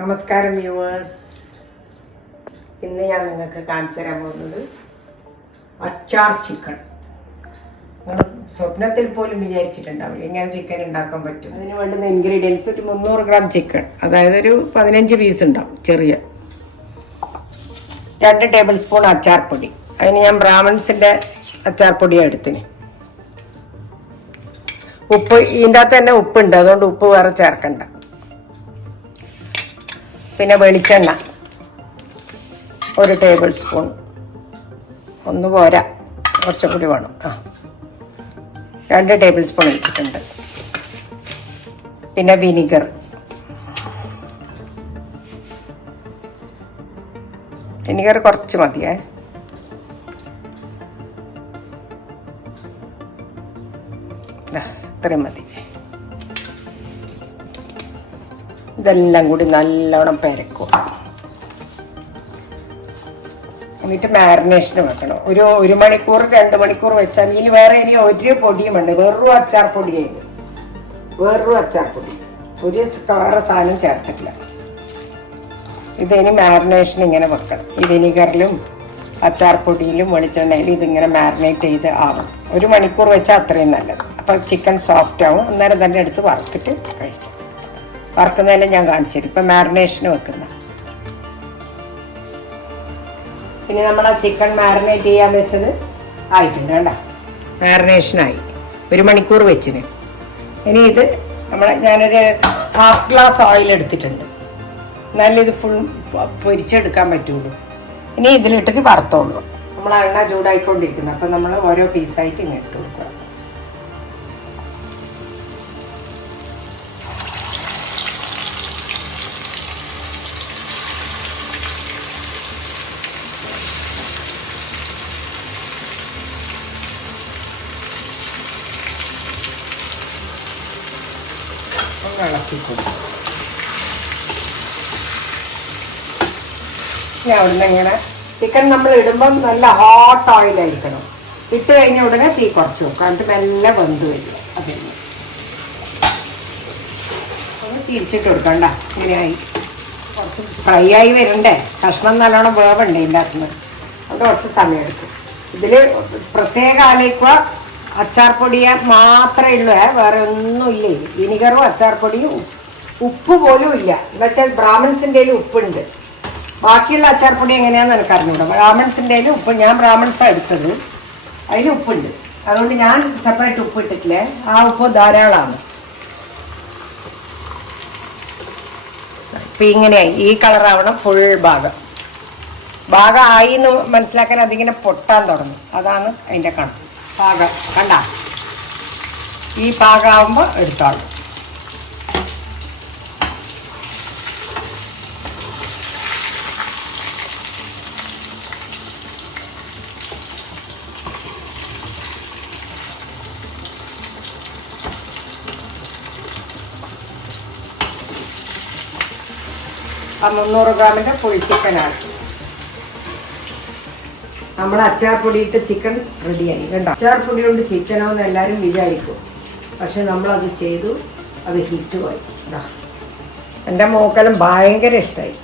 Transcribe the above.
നമസ്കാരം വ്യൂവേഴ്സ്. ഇന്ന് ഞാൻ നിങ്ങൾക്ക് കാണിച്ചു തരാൻ പോകുന്നത് അച്ചാർ ചിക്കൻ. നിങ്ങൾ സ്വപ്നത്തിൽ പോലും വിചാരിച്ചിട്ടുണ്ടാവില്ല ഇങ്ങനെ ചിക്കൻ ഉണ്ടാക്കാൻ പറ്റും. അതിന് വേണ്ടുന്ന ഇൻഗ്രീഡിയൻസ് ഒരു 300 ഗ്രാം ചിക്കൻ, അതായത് ഒരു 15 പീസ് ഉണ്ടാവും ചെറിയ. 2 ടേബിൾ സ്പൂൺ അച്ചാർ പൊടി. അതിന് ഞാൻ ബ്രാഹ്മൺസിൻ്റെ അച്ചാർ പൊടിയാണ് എടുത്തിന്. ഉപ്പ് ഇതിൻ്റെ അകത്ത് തന്നെ ഉപ്പുണ്ട്, അതുകൊണ്ട് ഉപ്പ് വേറെ ചേർക്കണ്ട. പിന്നെ വെളിച്ചെണ്ണ 1 ടേബിൾ സ്പൂൺ, ഒന്ന് പോരാ, കുറച്ചുകൂടി വേണം. 2 ടേബിൾ സ്പൂൺ വെച്ചിട്ടുണ്ട്. പിന്നെ വിനിഗർ, വിനിഗർ കുറച്ച് മതിയേ. ഇത്രയും മതി. ഇതെല്ലാം കൂടി നല്ലോണം പെരക്കും. എന്നിട്ട് മാരിനേഷന് വെക്കണം. ഒരു 1 മണിക്കൂർ 2 മണിക്കൂർ വെച്ചാൽ ഇതിൽ വേറെ ഇനി ഒരു പൊടിയും ഉണ്ട്. വെറും അച്ചാർ പൊടിയായിരുന്നു, വെറും അച്ചാർ പൊടി, ഒരു വേറെ സാധനം ചേർത്തിട്ടില്ല. ഇതിന് മാരിനേഷൻ ഇങ്ങനെ വെക്കണം. ഈ വിനിഗറിലും അച്ചാർ പൊടിയിലും വെളിച്ചെണ്ണയിലും ഇതിങ്ങനെ മാരിനേറ്റ് ചെയ്ത് ആവണം. 1 മണിക്കൂർ വെച്ചാൽ അത്രയും നല്ലത്. അപ്പോൾ ചിക്കൻ സോഫ്റ്റ് ആവും. അന്നേരം തന്നെ എടുത്ത് വറുത്തിട്ട് കഴിച്ചു. വറുക്കുന്നതെല്ലാം ഞാൻ കാണിച്ചു തരും. ഇപ്പം മാരിനേഷന് വെക്കുന്ന. പിന്നെ നമ്മൾ ആ ചിക്കൻ മാരിനേറ്റ് ചെയ്യാൻ വെച്ചത് ആയിട്ടുണ്ട് കേട്ടോ. മാരിനേഷനായി 1 മണിക്കൂർ വെച്ചിന്. ഇനി ഇത് ഞാനൊരു 1/2 ഗ്ലാസ് ഓയിൽ എടുത്തിട്ടുണ്ട്. എന്നാലും ഇത് ഫുൾ പൊരിച്ചെടുക്കാൻ പറ്റുള്ളൂ. ഇനി ഇതിലിട്ടിട്ട് വറുത്തോളൂ. നമ്മൾ എണ്ണ ചൂടായിക്കൊണ്ടിരിക്കുന്നത്. അപ്പം നമ്മൾ ഓരോ പീസായിട്ട് ഇങ്ങനെ ഇട്ട് കൊടുക്കുക. ഇളക്കിക്കൊടുക്കും. ഇനി അവിടുന്ന് ഇങ്ങനെ ചിക്കൻ നമ്മൾ ഇടുമ്പം നല്ല ഹോട്ട് ഓയിലായിരിക്കണം. ഇട്ട് കഴിഞ്ഞ ഉടനെ തീ കുറച്ച് വെക്കും. എന്നിട്ട് മെല്ലെ വെന്ത് വരിക. അതിന് ഒന്ന് തിരിച്ചിട്ട് കൊടുക്കണ്ട. ഇങ്ങനെയായി കുറച്ച് ഫ്രൈ ആയി വരണ്ടേ, കഷ്ണം നല്ലോണം വേവണ്ടേ ഇതിൻ്റെ അകത്തുനിന്ന്. അത് കുറച്ച് സമയം എടുക്കും. ഇതിൽ പ്രത്യേക ആലോചിക്കുക, അച്ചാർ പൊടിയെ മാത്രമേ ഉള്ളൂ, വേറെ ഒന്നുമില്ലേ. വിനിഗറും അച്ചാർ പൊടിയും ഉപ്പ് പോലും ഇല്ല. എന്നുവെച്ചാൽ ബ്രാഹ്മൺസിൻ്റെ ഉപ്പുണ്ട്. ബാക്കിയുള്ള അച്ചാർ പൊടി എങ്ങനെയാണെന്ന് എനിക്ക് അറിഞ്ഞൂടാ. ബ്രാഹ്മൺസിൻ്റെ ഉപ്പ്, ഞാൻ ബ്രാഹ്മൺസാണ് എടുത്തത്, അതിൽ ഉപ്പുണ്ട്. അതുകൊണ്ട് ഞാൻ സെപ്പറേറ്റ് ഉപ്പ് ഇട്ടിട്ടില്ലേ. ആ ഉപ്പ് ധാരാളമാണ്. ഇപ്പം ഇങ്ങനെയായി ഈ കളറാവണം. ഫുൾ ഭാഗം ആയി എന്ന് മനസ്സിലാക്കാൻ അതിങ്ങനെ പൊട്ടാൻ തുടങ്ങും. അതാണ് അതിൻ്റെ കണക്ക്. പാകം കണ്ട, ഈ പാകമാകുമ്പോൾ എടുത്തോളൂ. ആ 300 ഗ്രാമിൻ്റെ ഫുൾ ചിക്കനാണ്. നമ്മൾ അച്ചാർ പൊടിയിട്ട് ചിക്കൻ റെഡിയായി. കണ്ടോ, അച്ചാർ പൊടി കൊണ്ട് ചിക്കനോ എന്ന് എല്ലാവരും വിചാരിക്കും. പക്ഷെ നമ്മളത് ചെയ്തു, അത് ഹിറ്റുമായി. എൻ്റെ മോക്കെല്ലാം ഭയങ്കര ഇഷ്ടമായി.